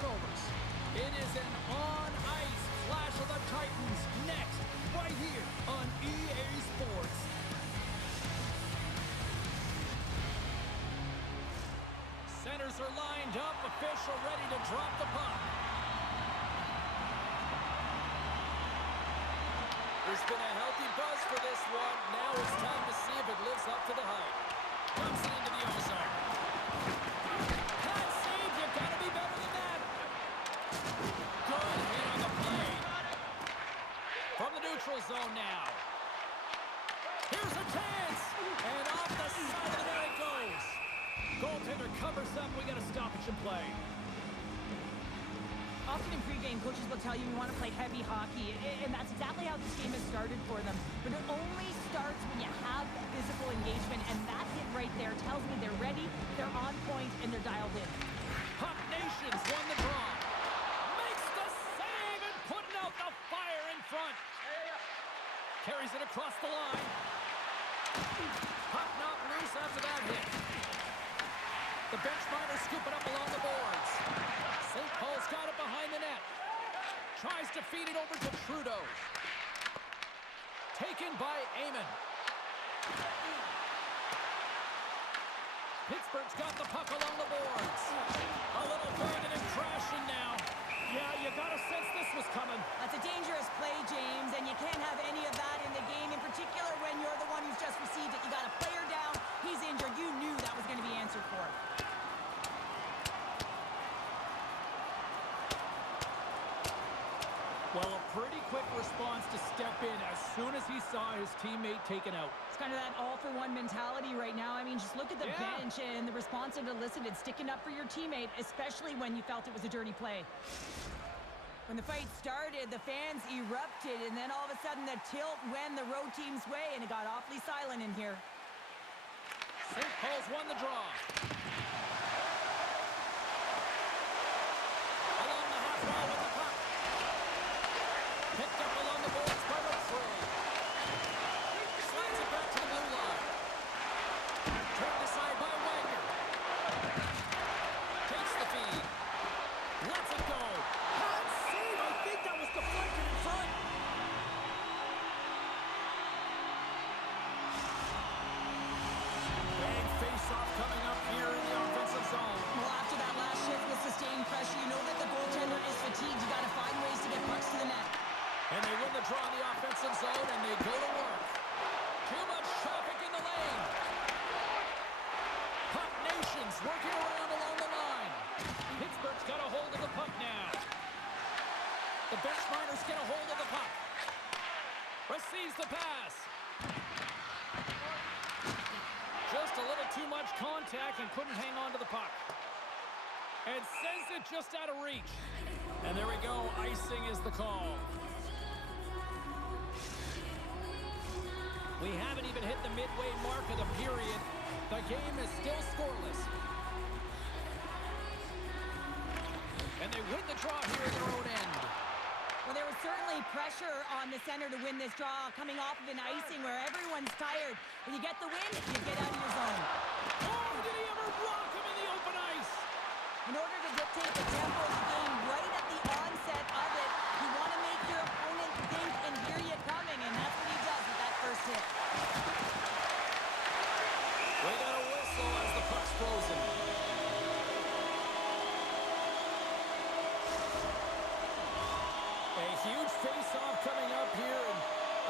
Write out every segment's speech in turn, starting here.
turnovers. It is an on-ice Clash of the Titans next, right here on EA Sports. Centers are lined up, official ready to drop the puck. There's been a healthy buzz for this one. Now it's time to see if it lives up to the hype. Dumps it into the ozone. That save, you've got to be better than that. Good hit on the play. From the neutral zone now. Here's a chance. And off the side of the net it goes. Goaltender covers up. We got a stoppage in play. Often in pregame, coaches will tell you we want to play heavy hockey, and that's exactly how this game has started for them. But it only starts when you have physical engagement, and that hit right there tells me they're ready, they're on point, and they're dialed in. Puck Nations won the draw. Makes the save and putting out the fire in front. Carries it across the line. Puck knocked loose after that hit. The bench miners scoop it up along the boards. St. Paul's got it behind the net. Tries to feed it over to Trudeau. Taken by Amon. Pittsburgh's got the puck along the boards. A little banging and crashing now. Yeah, you got to sense this was coming. That's a dangerous play, James, and you can't have any of that in the game, in particular when you're the one who's just received it. You got a player down, he's injured. You knew that was going to be answered for. Well, a pretty quick response to step in as soon as he saw his teammate taken out. It's kind of that all-for-one mentality right now. I mean, just look at the bench and the response it elicited, sticking up for your teammate, especially when you felt it was a dirty play. When the fight started, the fans erupted, and then all of a sudden the tilt went the road team's way, and it got awfully silent in here. St. Paul's won the draw. Along the half wall with the puck. Picked up along the boards by McFrey. Slides it back to the blue line. Turned aside by Wagner. Takes the feed. Lets it go. Hot save! I think that was deflected in front. Big face-off coming up here in the offensive zone. Well, after that last shift with sustained pressure, you know that the goaltender is fatigued. You got to find ways to get pucks to the net. And they win the draw in the offensive zone, and they go to work. Too much traffic in the lane. Puck Nations working around along the line. Pittsburgh's got a hold of the puck now. The bench miners get a hold of the puck. Receives the pass. Just a little too much contact and couldn't hang on to the puck. And sends it just out of reach. And there we go. Icing is the call. We haven't even hit the midway mark of the period. The game is still scoreless. And they win the draw here in their own end. Well, there was certainly pressure on the center to win this draw, coming off of an icing where everyone's tired. When you get the win, you get out of your zone. Oh, did he ever rock him in the open ice? In order to dictate the tempo of the game right at the onset of it, you want to make your opponent think and hear you coming, and that's what he does with that first hit. We got a whistle as the puck's frozen. A huge face-off coming up here, and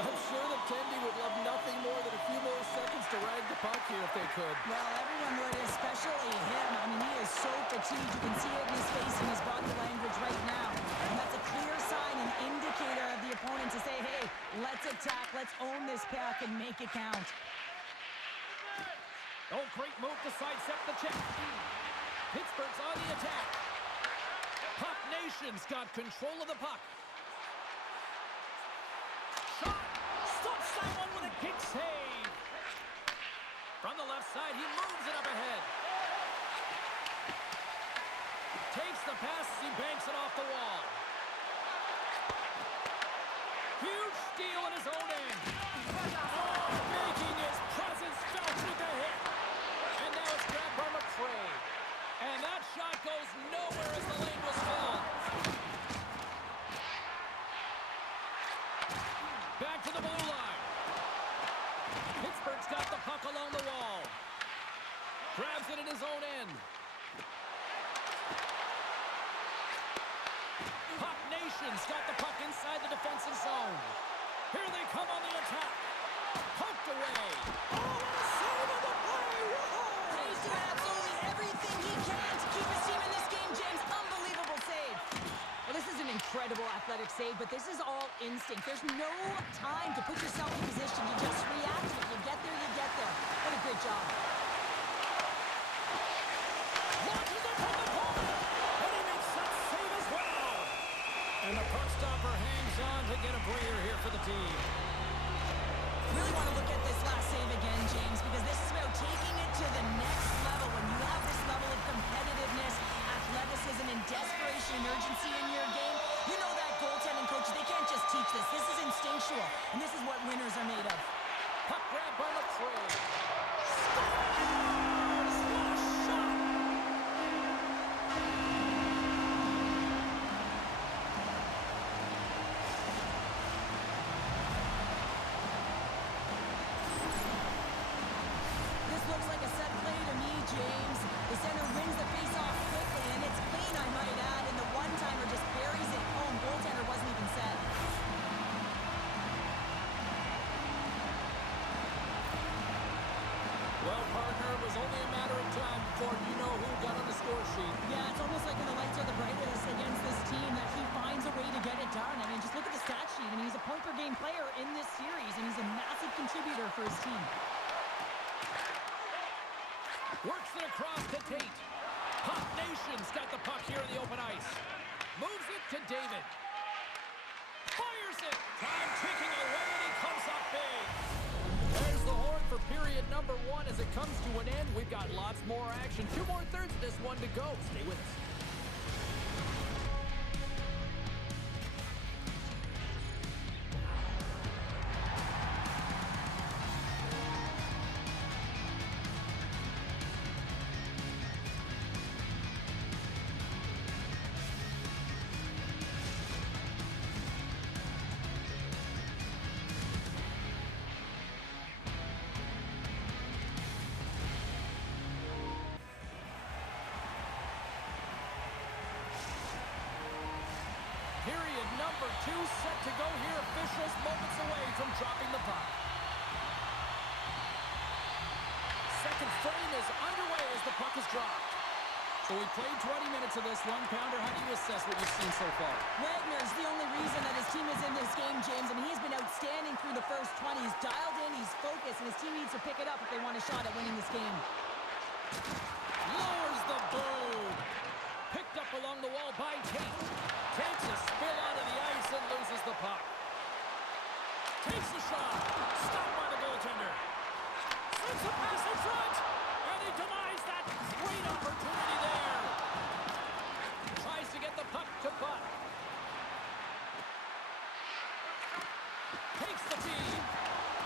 I'm sure that Tendy would love nothing more than a few more seconds to rag the puck here if they could. Well, everyone would, especially him. I mean, he is so fatigued. You can see it in his face and his body language right now. And that's a clear sign, an indicator of the opponent to say, hey, let's attack, let's own this puck and make it count. Oh, great move to sidestep the check. Pittsburgh's on the attack. Puck Nation's got control of the puck. Shot! Stops that one with a kick save. From the left side, he moves it up ahead. Takes the pass as he banks it off the wall. Huge steal in his own end. Oh, making his presence felt with the hit. And now it's grabbed by McFrey. And that shot goes nowhere as the lane was filled. He's got the puck inside the defensive zone. Here they come on the attack. Poked away. Oh, what a save on the play! Whoa! He's doing absolutely everything he can to keep his team in this game, James. Unbelievable save. Well, this is an incredible athletic save, but this is all instinct. There's no time to put yourself in position. You just react. If you get there, you get there. What a good job. Launches it from the corner, and he makes that save as well. And the puck stopper hangs on to get a breather here for the team. Really want to look at this last save again, James, because this is about taking it to the next level. When you have this level of competitiveness, athleticism, and desperation and urgency in your game, you know that goaltending coaches, they can't just teach this. This is instinctual, and this is what winners are made of. Puck grab on the trade. Scores! What a shot! This looks like a set play to me, James. The center wins the face-off quickly, and it's clean, I might add, and the one-timer just buries it home. Goaltender wasn't even set. Well, partner, it was only a matter of time before you know who got on the score sheet. Yeah, it's almost like when the lights are the brightest against this team that he finds a way to get it done. I mean, just look at the stat sheet. I mean, he's a point-per-game player in this series, and he's a massive contributor for his team. Works it across to Tate. Puck Nation's got the puck here in the open ice. Moves it to David. Fires it. Time ticking away, and he comes up big. There's the horn for period number 1 as it comes to an end. We've got lots more action. 2 more thirds of this one to go. Stay with us. Period number 2 set to go here. Officials moments away from dropping the puck. Second frame is underway as the puck is dropped. So we played 20 minutes of this one. Pounder, how do you assess what you've seen so far? Wagner's the only reason that his team is in this game, James, and he's been outstanding through the first 20. He's dialed in, he's focused, and his team needs to pick it up if they want a shot at winning this game. Lowers the boom. Picked up along the wall by Tate. Takes a spill onto the ice and loses the puck. Takes the shot. Stopped by the goaltender. Sends a pass in front. And he denies that great opportunity there. Tries to get the puck to Butt. Takes the feed.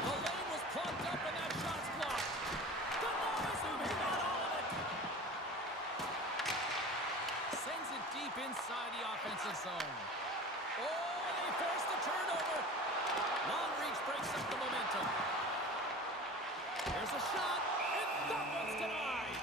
The lane was plugged up and that shot's blocked. Denies him. He got all of it. Sends it deep inside the offensive zone. Oh, they forced the turnover. Long reach breaks up the momentum. There's a shot, and that one's denied.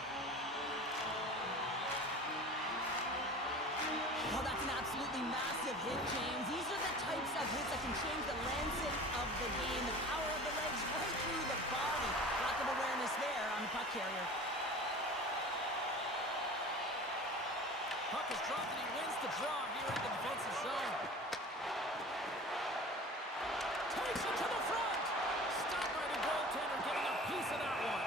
Oh, that's an absolutely massive hit, James. These are the types of hits that can change the landscape of the game. The power of the legs right through the body. Lack of awareness there on the puck carrier. Puck is dropped, and he wins the draw here in the defensive zone. Takes it to the front. Stopped by the goaltender, getting a piece of that one.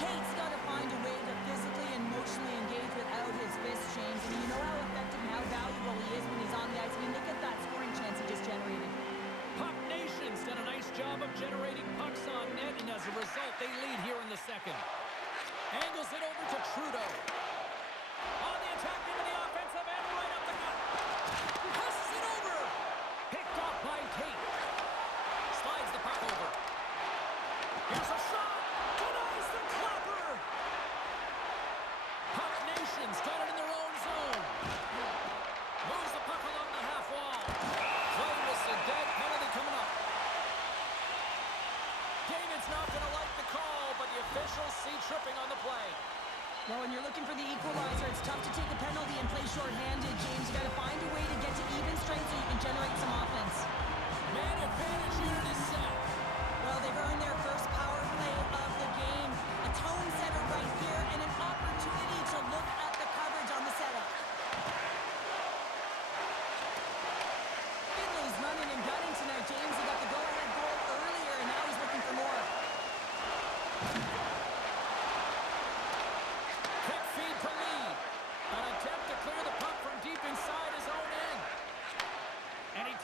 Tate's got to find a way to physically and emotionally engage without his fist, James. And you know how effective and how valuable he is when he's on the ice. I mean, look at that scoring chance he just generated. Puck Nation's done a nice job of generating pucks on net, and as a result, they lead here in the second. Angles it over to Trudeau. On the attack into the offensive end, right up the gut. Passes it over. Picked off by Tate. Slides the puck over. Here's a shot. Denies the clapper. Puck Nation's got it in their own zone. Moves the puck along the half wall. Play whistle dead. Penalty coming up. David's not going to like the call, but the officials see tripping on the play. Well, when you're looking for the equalizer, it's tough to take a penalty and play shorthanded, James. You got to find a way to get to even strength so you can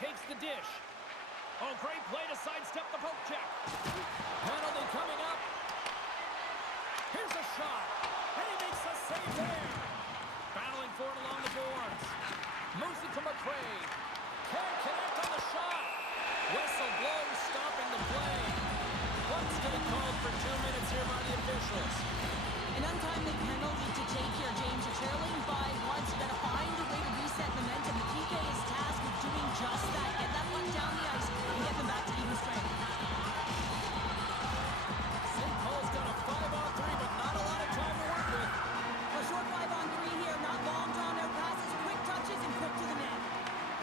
takes the dish. Oh, great play to sidestep the poke check. Penalty coming up. Here's a shot. And he makes a save there. Battling for it along the boards. Moves it to McRae. Can't connect on the shot. Whistle blows, stopping the play. Puck's going to be called for 2 minutes here by the officials. An untimely penalty to take here, James. You're trailing by once. You've got to find a way to reset momentum. The PK is tasked with doing just that. Get that puck down the ice and get them back to even strength. St. Paul's got a 5-on-3, but not a lot of time to work with. A short 5-on-3 here. Not long drawn-out passes. Quick touches and quick to the net.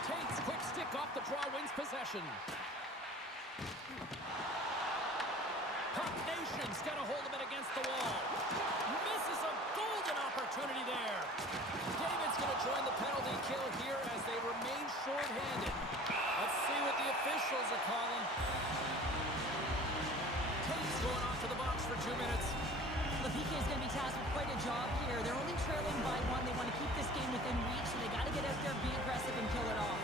Tate's quick stick off the draw wins possession. Puck Nation's got a hold of it against the wall. Misses a golden opportunity there. David's going to join the penalty kill here as they remain short-handed. Let's see what the officials are calling. Tate's going off to the box for 2 minutes. The PK is going to be tasked with quite a job here. They're only trailing by one. They want to keep this game within reach, so they got to get out there, be aggressive, and kill it off.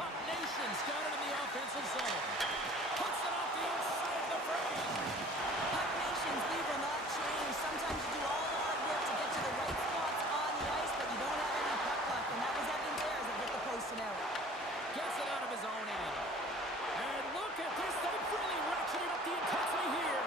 Puck Nation's got it in the offensive zone. Puts it off the inside of the frame. Puck Nation's lead will not change. Sometimes you do all the hard work to get to the right spots on the ice, but you don't have any puck luck, and that was evident there as it hit the post and out. Gets it out of his own end. And look at this. They've really ratcheted up the intensity here.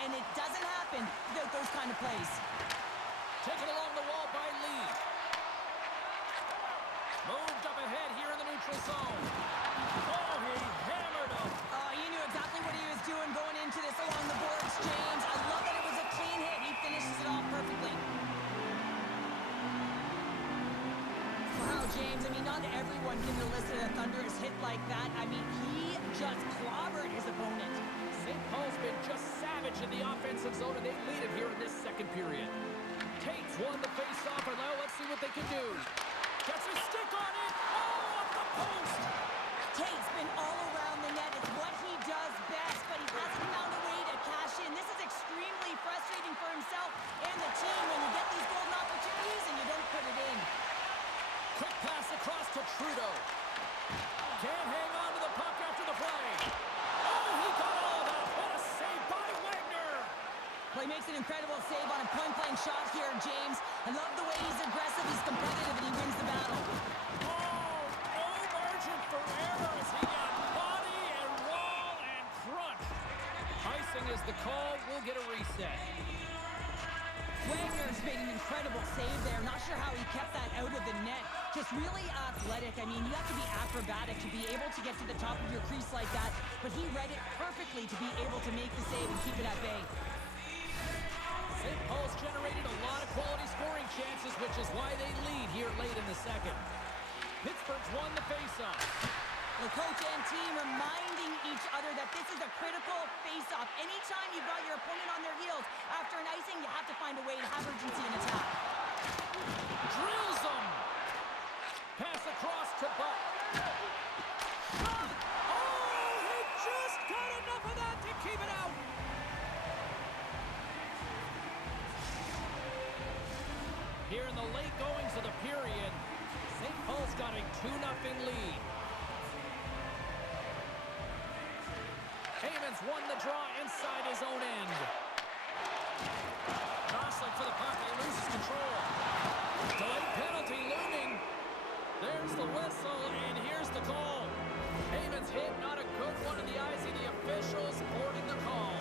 And it doesn't happen without those kind of plays. Taken along the wall by Lee. Moved up ahead here in the neutral zone. Oh, he hammered him. He knew exactly what he was doing going into this along the boards, James. I love that it was a clean hit. He finishes it off perfectly. Wow, James, I mean, not everyone can elicit a thunderous hit like that. I mean, he just clobbered his opponent. St. Paul's been just savage in the offensive zone, and they lead it here in this second period. Tate's won the face-off, and now let's see what they can do. Gets a stick on it. Oh, up the post. Tate's been all around the net. It's what he does best, but he hasn't found a way to cash in. This is extremely frustrating for himself and the team when you get these golden opportunities and you don't put it in. Quick pass across to Trudeau. Can't hang on to the puck after the play. Oh, he got all of that. What a save by Wagner. Well, he makes an incredible save on a point-blank shot here, James. I love the way he's aggressive, he's competitive, and he wins the battle. Oh, no margin for error as he got body and roll and crunch. Icing is the call. We'll get a reset. Wagner's made an incredible save there. Not sure how he kept that out of the net. Just really athletic. I mean, you have to be acrobatic to be able to get to the top of your crease like that. But he read it perfectly to be able to make the save and keep it at bay. St. Paul's generated a lot of quality scoring chances, which is why they lead here late in the second. Pittsburgh's won the faceoff. The coach and team reminding each other that this is a critical face-off. Anytime you've got your opponent on their heels after an icing, you have to find a way to have urgency in attack. Drills him. Pass across to Buck. Shot. Oh, he just got enough of that to keep it out. Here in the late goings of the period, St. Paul's got a 2-0 lead. Heyman's won the draw inside his own end. Jostling for the puck, he loses control. Delayed penalty looming. There's the whistle, and here's the call. Heyman's hit, not a good one in the eyes of the officials, boarding the call.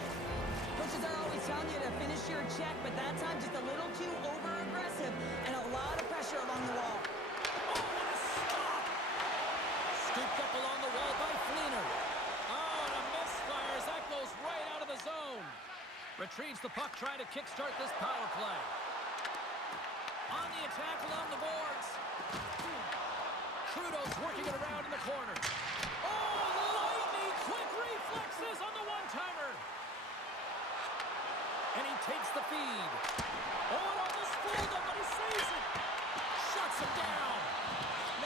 Coaches are always telling you to finish your check, but that time just a little too over-aggressive and a lot of pressure along the wall. Oh, what a stop! Scooped up along the wall by Fleener. Oh, and a misfire as that goes right out of the zone. Retrieves the puck, trying to kickstart this power play. On the attack along the boards. Trudeau's working it around in the corner. Oh, lightning quick reflexes on the one-timer. And he takes the feed. Oh, and almost fooled him, but he saves it. Shuts him down.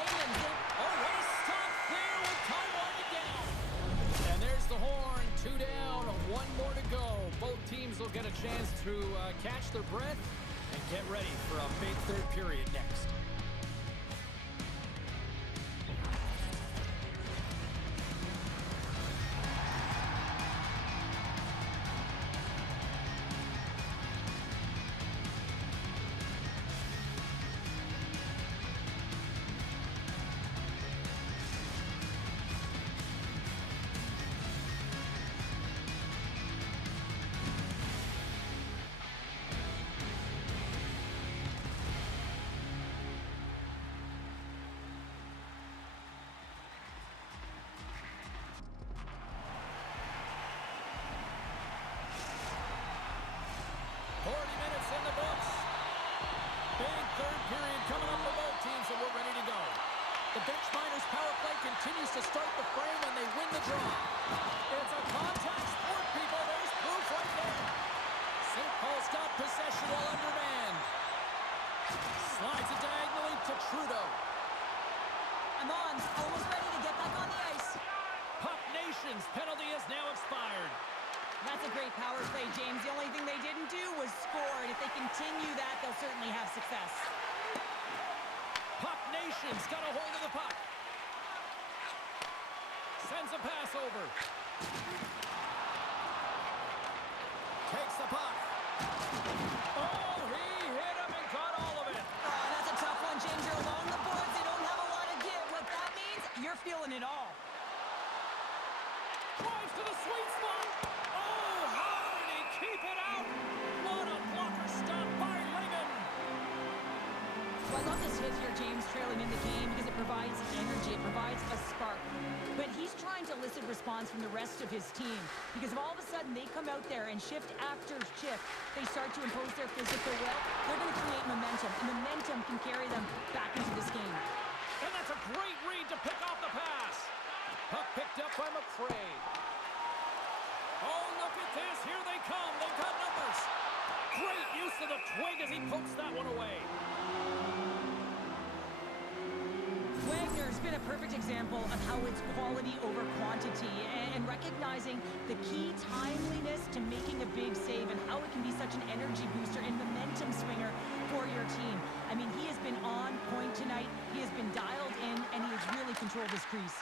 Oh, what a stop there with time winding down. And there's the horn. 2 down, 1 more to go. Both teams will get a chance to catch their breath and get ready for a big third period next. Continues to start the frame and they win the draw. It's a contact sport, people. There's proof right there. St. Paul's got possession while undermanned. Slides it diagonally to Trudeau. Amon's almost ready to get back on the ice. Puck Nation's penalty has now expired. That's a great power play, James. The only thing they didn't do was score, and if they continue that, they'll certainly have success. Puck Nation's got a hold of the puck. Sends a pass over. Takes the puck. Oh, he hit him and got all of it. Oh, that's a tough one, James. You're along the boards. They don't have a lot of give. What that means, you're feeling it all. Drives to the sweet spot. Oh, how did he keep it out? What a blocker stop by Raymond. Well, I love this hit here, James, trailing in the game because it provides energy. It provides a spark. But he's trying to elicit response from the rest of his team because if all of a sudden they come out there and shift after shift, they start to impose their physical will, they're going to create momentum, and momentum can carry them back into this game. And that's a great read to pick off the pass. Puck picked up by McCray. Oh, look at this. Here they come. They've got numbers. Great use of the twig as he pokes that one away. Wagner's been a perfect example of how it's quality over quantity and recognizing the key timeliness to making a big save and how it can be such an energy booster and momentum swinger for your team. I mean, he has been on point tonight. He has been dialed in, and he has really controlled his crease.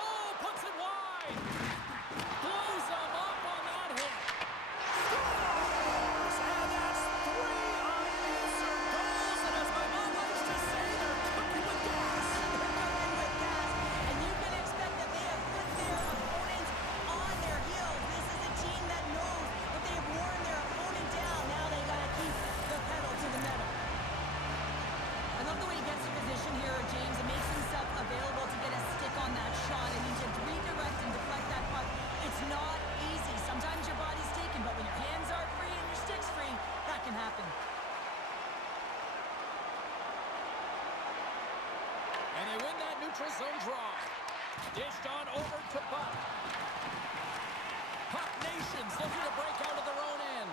Oh, puts it wide. Blows him up on that hit. Scores! And that's 3 unanswered goals. And as my mom likes to say, they're cooking with gas. And you can expect that they have put their opponents on their heels. This is a team that knows that they have worn their opponent down. Now they got to keep the pedal to the metal. I love the way he gets in position here, James, and makes himself available to get a stick on that shot. I mean, to redirect and deflect that puck, it's not easy. Sometimes your body's taken, but when your hands are free and your stick's free, that can happen. And they win that neutral zone draw. Dished on over to Buck. Puck Nation's looking to break out of their own end.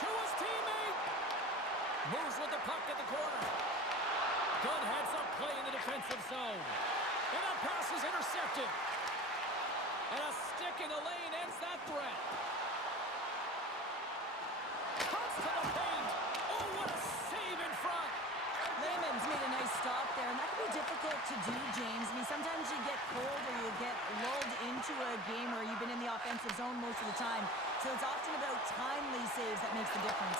To his teammate. Moves with the puck at the corner. Good heads-up play in the defensive zone. And that pass is intercepted. And a stick in the lane ends that threat. Cuts to the paint. Oh, what a save in front. Lehman's made a nice stop there, and that can be difficult to do, James. I mean, sometimes you get cold or you get lulled into a game where you've been in the offensive zone most of the time. So it's often about timely saves that makes the difference.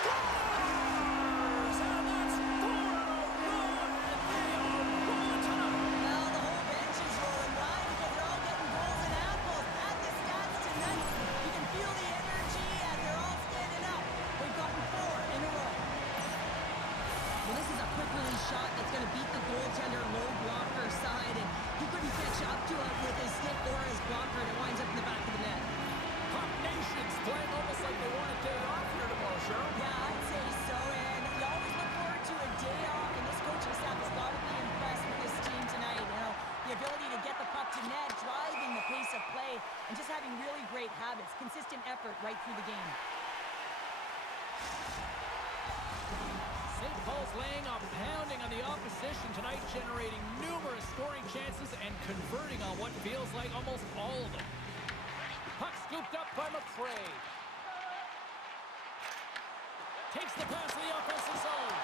Scores! And that's 4 in a row, and they are rolling tonight. Well, the whole bench is rolling, right? Because they're all getting goals and apples. Add the stats tonight. You can feel the energy, and they're all standing up. We've gotten 4 in a row. Well, this is a quick release shot that's going to beat the goaltender low blocker side, and he couldn't catch up to it with his stick or his blocker, and it winds up in the back of the net. Puck Nation right through the game. St. Paul's laying a pounding on the opposition tonight, generating numerous scoring chances and converting on what feels like almost all of them. Puck scooped up by McRae. Takes the pass to the offensive zone.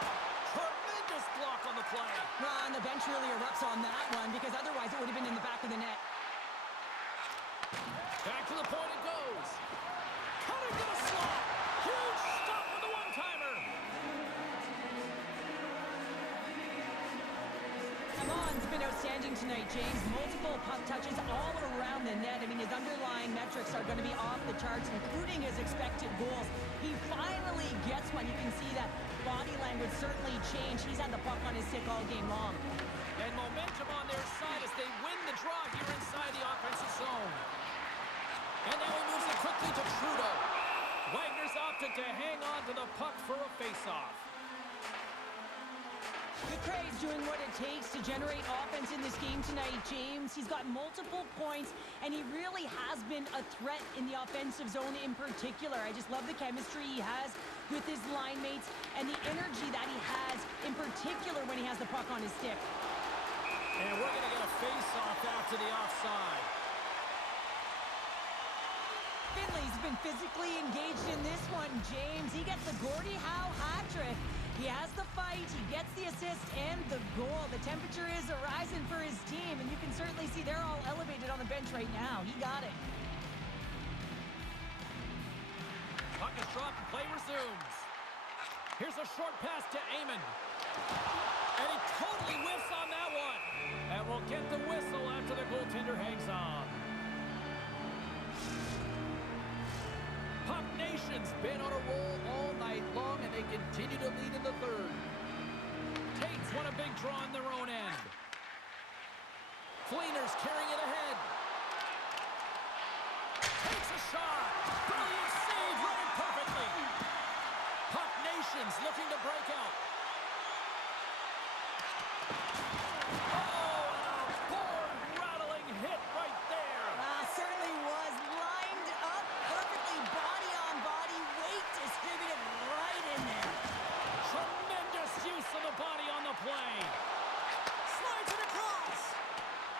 Tremendous block on the play. Well, and the bench really erupts on that one because otherwise it would have been in the back of the net. Back to the point it goes. Cutting to the slot. Huge stop with the one-timer. Come on, it's been outstanding tonight, James. Multiple puck touches all around the net. I mean, his underlying metrics are going to be off the charts, including his expected goals. He finally gets one. You can see that body language certainly changed. He's had the puck on his stick all game long. And momentum on their side as they win the draw here inside the offensive zone. And now he moves it quickly to Trudeau. Wagner's opted to hang on to the puck for a face-off. McRae's doing what it takes to generate offense in this game tonight, James. He's got multiple points, and he really has been a threat in the offensive zone in particular. I just love the chemistry he has with his line mates and the energy that he has, in particular when he has the puck on his stick. And we're going to get a face-off after the offside. Finley's been physically engaged in this one, James. He gets the Gordie Howe hat trick. He has the fight, he gets the assist, and the goal. The temperature is rising for his team, and you can certainly see they're all elevated on the bench right now. He got it. Puck is dropped and play resumes. Here's a short pass to Amon. And he totally whiffs on that one. And we'll get the whistle after the goaltender hangs on. Puck Nation's been on a roll all night long, and they continue to lead in the third. Tate's won a big draw on their own end. Fleener's carrying it ahead. Takes a shot. Brilliant save, running perfectly. Puck Nation's looking to break out. Oh, and a board-rattling hit right there. Certainly was lined up perfectly, body on body, weight distributed right in there. Tremendous use of the body on the play. Slides it across.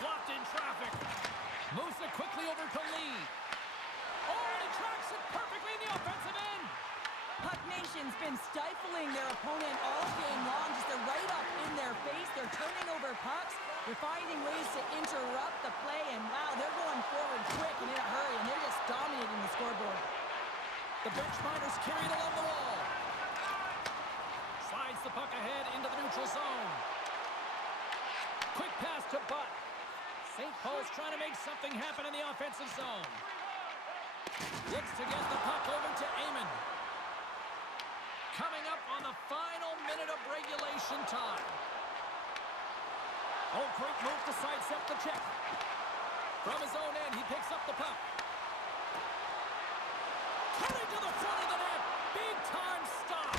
Blocked in traffic. Moves it quickly over to Lee. Oh, and he tracks it perfectly in the offensive end. Puck Nation's been stifling their opponent all game long. Just they're right up in their face. They're turning over pucks. They're finding ways to interrupt the play. And wow, they're going forward quick and in a hurry. And they're just dominating the scoreboard. The bench miners carry it along the wall. Slides the puck ahead into the neutral zone. Quick pass to Butt. St. Paul's trying to make something happen in the offensive zone. Looks to get the puck over to Amon. Coming up on the final minute of regulation time. Oh, great move to sidestep the check. From his own end, he picks up the puck. Cutting to the front of the net. Big time stop.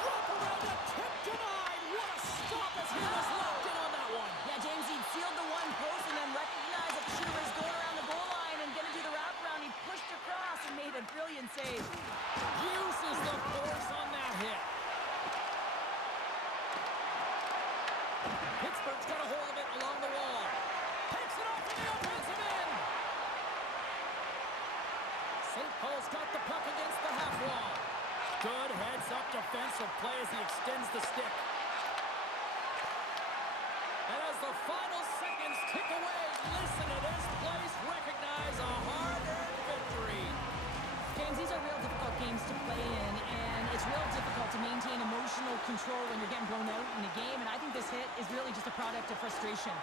Rope around the tip denied. What a stop as he was locked in on that one. Yeah, James, he sealed the one post and then recognized that the shooter was going around the goal line and going to do the wraparound. He pushed across and made a brilliant save. Uses the force on that hit. Pittsburgh's got a hold of it along the wall. Takes it off in the offensive end. St. Paul's got the puck against the half wall. Good heads-up defensive play as he extends the stick. And as the final seconds tick away, listen to this place recognize a hard-earned victory. James, these are real difficult games to play in, and it's real difficult to maintain emotional control when you're getting blown out in a game, and I think this hit is really just a product of frustration.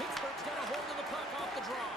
Pittsburgh's got a hold of the puck off the draw.